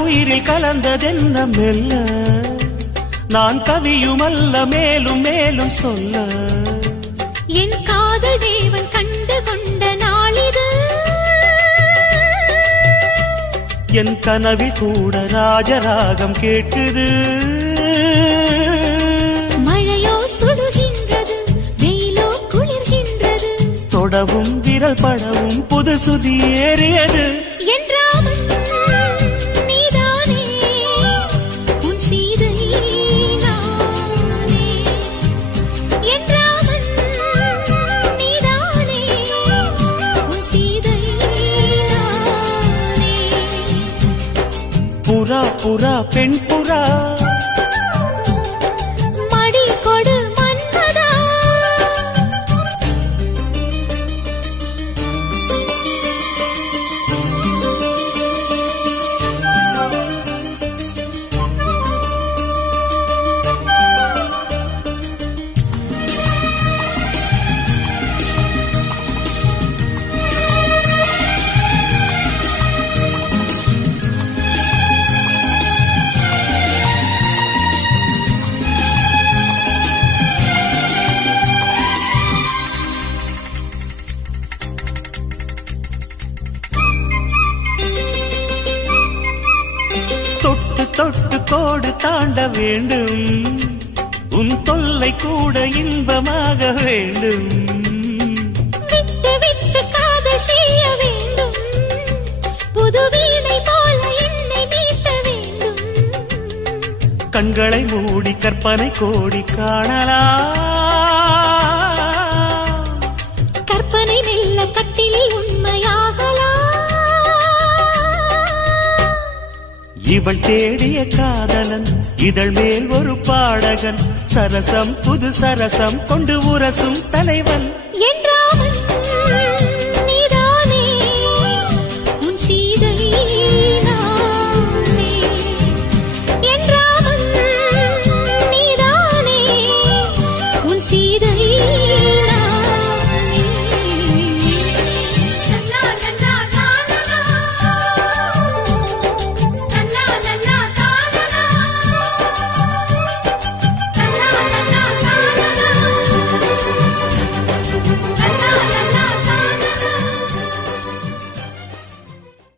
உயிரில் கலந்ததென்ன மெல்ல நான் கவியுமல்ல மேலும் மேலும் சொல்ல என் காதல் தேவன் கண்டு கொண்ட நாளிது என் கனவில் கூட ராஜராகம் கேட்குது மழையோ சுடுகின்றது வெயிலோ குளிர்கின்றது தொடவும் விரல் படவும் புது சுதி ஏறியது என் ராமன் நீதானே உன் சீதை நானே என் ராமன் நீதானே உன் சீதை நானே புறா புறா பெண் புறா மடி கொடு மன்மதா தொட்டு தொட்டு கோடு தாண்ட வேண்டும் உன் தொல்லை கூட இன்பமாக வேண்டும் விட்டு விட்டு காதல் செய்ய வேண்டும் புது வீணை போல என்னை மீட்ட வேண்டும் கண்களை மூடி கற்பனை கோடி காணலாம் கற்பனை மெல்ல கட்டிலில் உண்மையாகலாம் இவள் தேடிய காதலன் இதழ் மேல் ஒரு பாடகன் சரசம் புது சரசம் கொண்டு உரசும் தலைவன் என்